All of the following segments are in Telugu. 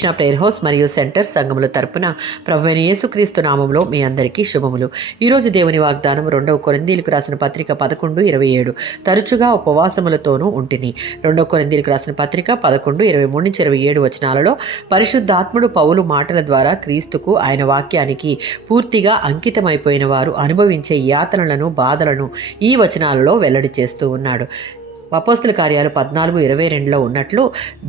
ప్రేయర్ హౌస్ మరియు సెంటర్ సంఘముల తరపున ప్రభువైన యేసుక్రీస్తు నామములో మీ అందరికీ శుభములు. ఈరోజు దేవుని వాగ్దానం 2 కొరింథీయులకు రాసిన పత్రిక 11:27 తరచుగా ఉపవాసములతోనూ ఉంటిని. 2 కొరింథీయులకు రాసిన పత్రిక 11:23-27 వచనాలలో పరిశుద్ధాత్ముడు పౌలు మాటల ద్వారా క్రీస్తుకు ఆయన వాక్యానికి పూర్తిగా అంకితమైపోయిన వారు అనుభవించే యాతనలను బాధలను ఈ వచనాలలో వెల్లడి చేస్తూ ఉన్నాడు. అపోస్తల కార్యాలు 14:22లో ఉన్నట్లు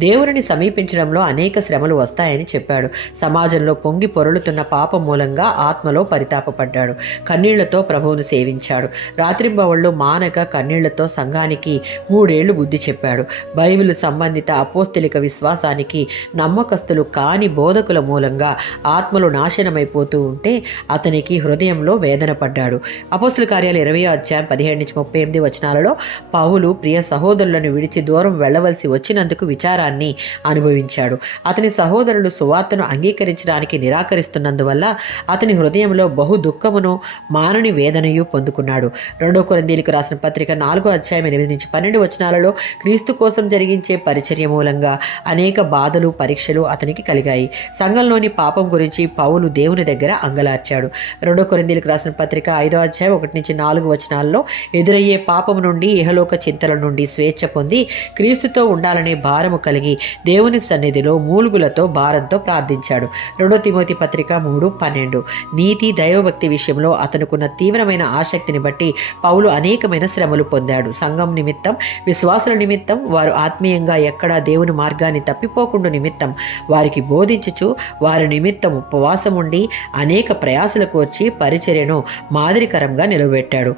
దేవుని సమీపించడంలో అనేక శ్రమలు వస్తాయని చెప్పాడు. సమాజంలో పొంగి పొరలుతున్న పాపం మూలంగా ఆత్మలో పరితాపపడ్డాడు. కన్నీళ్లతో ప్రభువును సేవించాడు. రాత్రింబవళ్ళు మానక కన్నీళ్లతో సంఘానికి 3 ఏళ్లు బుద్ధి చెప్పాడు. బైబిల్ సంబంధిత అపోస్తలిక విశ్వాసానికి నమ్మకస్తులు కాని బోధకుల మూలంగా ఆత్మలు నాశనమైపోతూ ఉంటే అతనికి హృదయంలో వేదన పడ్డాడు. అపోస్తల కార్యాలు 20:17-38 వచనాలలో పౌలు ప్రియ సహోదరులను విడిచి దూరం వెళ్లవలసి వచ్చినందుకు విచారాన్ని అనుభవించాడు. అతని సహోదరులు సువార్తను అంగీకరించడానికి నిరాకరిస్తున్నందువల్ల అతని హృదయంలో బహు దుఃఖమును మానని వేదనయు పొందుకున్నాడు. 2 కొరింథీయులకు రాసిన పత్రిక 4:8-12 వచనాలలో క్రీస్తు కోసం జరిగించే పరిచర్య మూలంగా అనేక బాధలు పరీక్షలు అతనికి కలిగాయి. సంఘంలోని పాపం గురించి పౌలు దేవుని దగ్గర అంగలార్చాడు. 2 కొరింథీయులకు రాసిన పత్రిక 5:1-4 వచనాలలో ఎదురయ్యే పాపము నుండి ఇహలోక చింతల నుండి స్వేచ్ఛ పొంది క్రీస్తుతో ఉండాలనే భారము కలిగి దేవుని సన్నిధిలో మూలుగులతో భారంతో ప్రార్థించాడు. 2 తిమోతి పత్రిక 3:12 నీతి దైవభక్తి విషయంలో అతనుకున్న తీవ్రమైన ఆసక్తిని బట్టి పౌలు అనేకమైన శ్రమలు పొందాడు. సంఘం నిమిత్తం విశ్వాసుల నిమిత్తం వారు ఆత్మీయంగా ఎక్కడా దేవుని మార్గాన్ని తప్పిపోకుండా నిమిత్తం వారికి బోధించుచు వారి నిమిత్తం ఉపవాసం ఉండి అనేక ప్రయాసలకు వచ్చి పరిచర్యను మాదిరికరంగా నిలబెట్టాడు.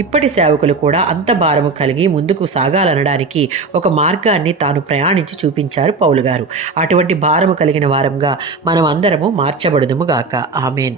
ఇప్పటి సేవకులు కూడా అంత భారము కలిగి ముందుకు సాగాలనడానికి ఒక మార్గాన్ని తాను ప్రయాణించి చూపించారు పౌలు గారు. అటువంటి భారము కలిగిన వారంగా మనం అందరము మార్చబడుదుము గాక. ఆమేన్.